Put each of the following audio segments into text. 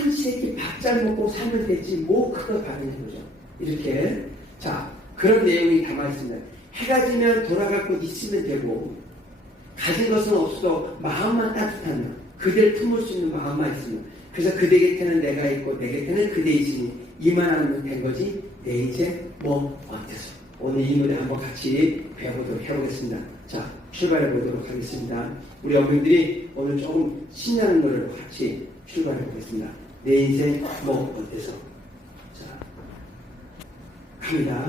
삼시세끼 밥잘 먹고 살면 되지 뭐 그거 받는 거죠. 이렇게 자 그런 내용이 담아 있습니다. 해가 지면 돌아갈 곳 있으면 되고 가진 것은 없어도 마음만 따뜻하면 그댈 품을 수 있는 마음만 있으면 그래서 그대 곁에는 내가 있고 내 곁에는 그대 있으니 이만하면 된 거지 내 이제 뭐 어때서 오늘 이 노래 한번 같이 배워보도록 해보겠습니다. 자 출발해 보도록 하겠습니다. 우리 어머님들이 오늘 조금 신나는 노래로 같이 출발해 보겠습니다. 내 인생 뭐 어때서 자 갑니다.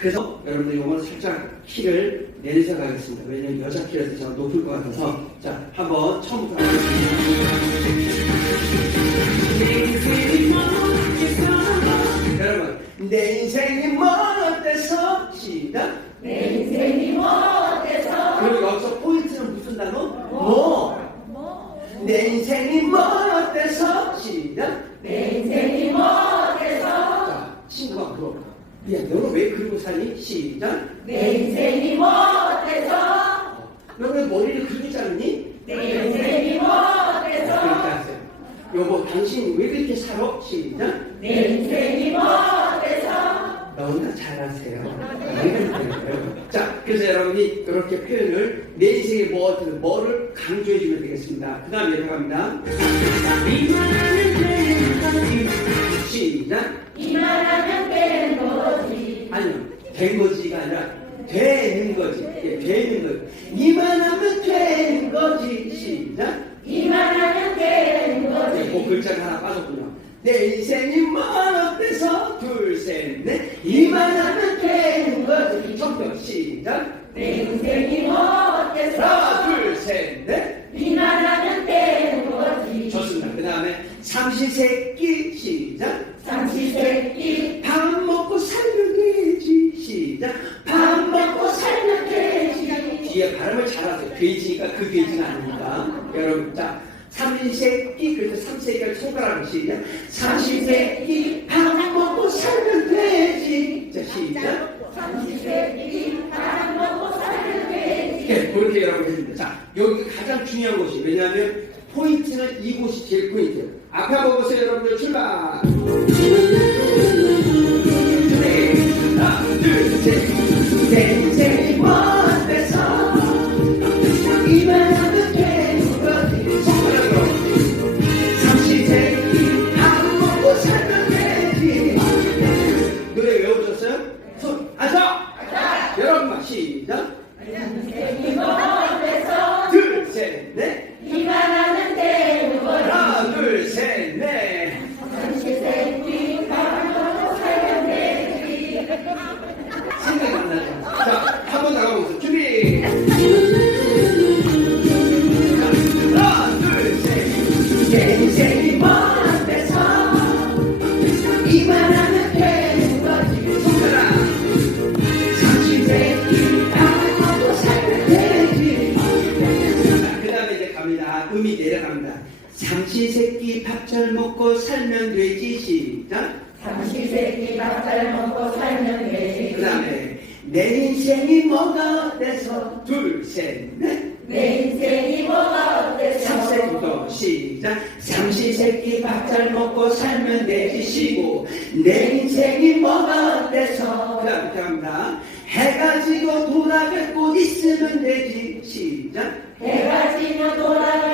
그래서 여러분들 이거는 살짝 키를 내려서 가겠습니다. 왜냐면 여자 키라서 제가 높을 것 같아서. 자, 한번 처음부터 하겠습니다. 여러분, 내 인생이 뭐 어때서? 시작. 내 인생이 뭐겠어 그리고 여기서 포인트는 무슨 단어? 뭐. 내 인생이 뭐 어때서? 시작. 내 인생이 뭐겠어 자, 친구가 물어봐. 야, 너는 왜 그리고 사니? 시작. 내 인생이 뭐겠어 너는 머리를 그렇게 자르니? 내 인생이 그렇게 뭐겠어 하세요. 여보, 당신 왜 그렇게 살아? 시작. 내 인생이 뭐겠어 너무나 잘하세요. 자, 그래서 여러분이 그렇게 표현을 내 인생에 뭐, 어떤 뭐를 강조해 주면 되겠습니다. 그 다음에 거지 시작. 이만하면 되는 거지 아니요, 된 거지가 아니라 되는 거지. 예, 되는 거지. 이만하면 되는 거지. 시작. 이만하면 되는 네, 거지 그 글자가 하나 빠졌군요. 내 인생이 뭐 어때서 둘, 셋, 넷 이만하면 되는 거지. 처음부터 시작. 내 인생이 뭐겠어 하나, 둘, 셋, 넷 이만하면 되는 거지 좋습니다. 그 다음에 삼시세끼 시작. 삼시세끼 밥 먹고 살면 되지. 시작. 밥 먹고 살면 되지 뒤에 발음을 잘하세요. 돼지니까 그 돼지가 아닙니다. 여러분, 자, 삼시세끼, 그래서 삼시세끼를 손가락으로 시작. 삼시세끼, 밥 먹고 살면 되지. 자, 시작. 삼시세끼 밥 먹고 살면 되지 네, 그렇게 여러분 해줍니다. 자, 여기 가장 중요한 곳이, 왜냐하면 포인트는 이곳이 제일 포인트예요. 앞에 한번 보세요, 여러분들. 출발! 네, 하나, 둘, 셋. 삼시세끼 밥 잘 먹고 살면 되지. 시작. 삼시세끼 밥 잘 먹고 살면 되지. 그 다음에 내 인생이 뭐가 어때서? 둘, 셋, 넷. 내 인생이 뭐가 어때서? 삼세부터 시작. 삼시세끼 밥 잘 먹고 살면 되지 쉬고. 내 인생이 뭐가 어때서? 그 다음 갑니다 해가 지고 돌아갈 곳 있으면 되지 시작. 해가 지면 돌아갈 곳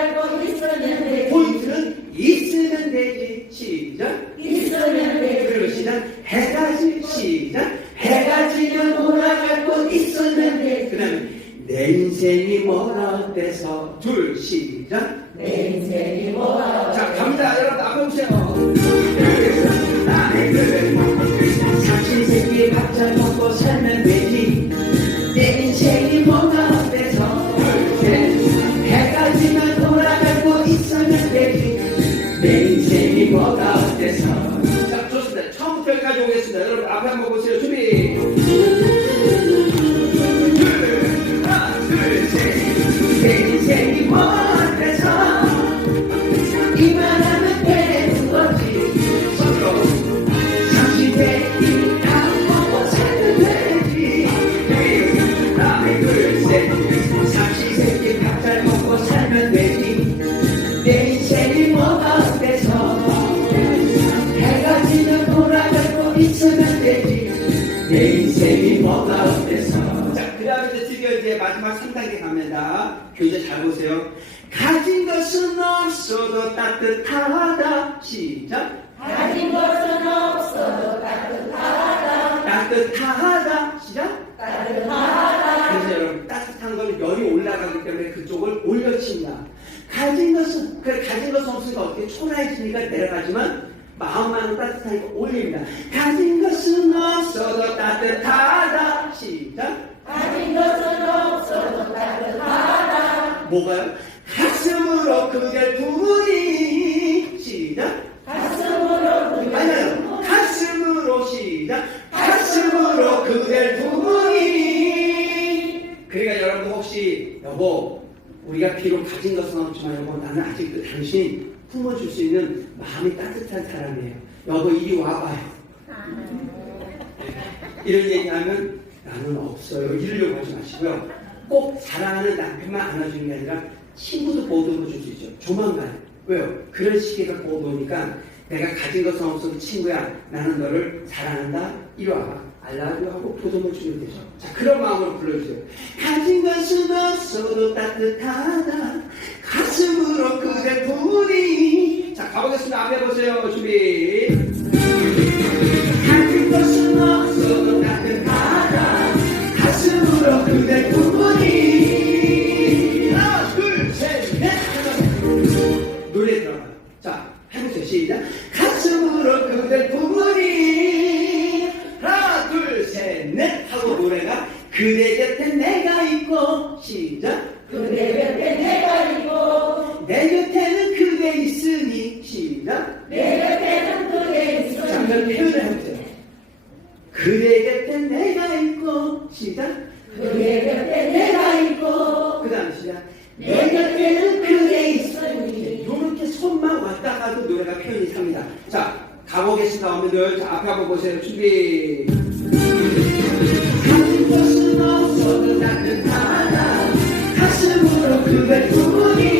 내 인생이 뭐가 어때서 자, 그 다음에 이제 드디어 이제 마지막 3단계 갑니다. 교재 잘 보세요. 가진 것은 없어도 따뜻하다. 시작. 가진 것은 없어도 따뜻하다 따뜻하다. 시작. 따뜻하다 그래서 여러분, 따뜻한 건 열이 올라가기 때문에 그쪽을 올려칩니다. 가진 것은, 그래, 가진 것은 없으니까 어떻게 초라해지니까 내려가지만 마음만은 따뜻하니까 올립니다. 가진 것은 없어도 따뜻하다. 시작. 가진 것은 없어도 따뜻하다 뭐가요? 가슴으로 그댈 부으니 시작 가슴으로 그대 아니요 가슴으로 시작 가슴으로 그댈 부으니 그러니까 여러분 혹시 여보 우리가 비록 가진 것은 없지만 여보 나는 아직 그 당신 품어줄 수 있는 마음이 따뜻한 사람이에요 여보 이리 와봐요 이런 얘기하면 나는 없어요. 이러려고 하지 마시고요. 꼭 사랑하는 남편만 안아주는 게 아니라 친구도 보듬어 줄 수 있죠. 조만간. 왜요? 그런 시기가 꼭 오니까 내가 가진 것은 없어도 친구야. 나는 너를 사랑한다. 이리 와봐. 알라뷰 하고 보듬어 주면 되죠. 자, 그런 마음으로 불러주세요. 가진 것은 없어도 따뜻하다. 가슴으로 그대 부니. 자, 가보겠습니다. 앞에 보세요. 준비. 그대 곁에 내가 있고 시작. 그대 곁에 내가 있고 그 다음 시작. 내 곁에는 그대 있으니 이렇게 손만 왔다 가도 노래가 표현이 삽니다. 자 어머니들 자 앞에 한번 보세요. 준비. 가진 것은 없어도 따뜻하다 가슴으로 그댈 부으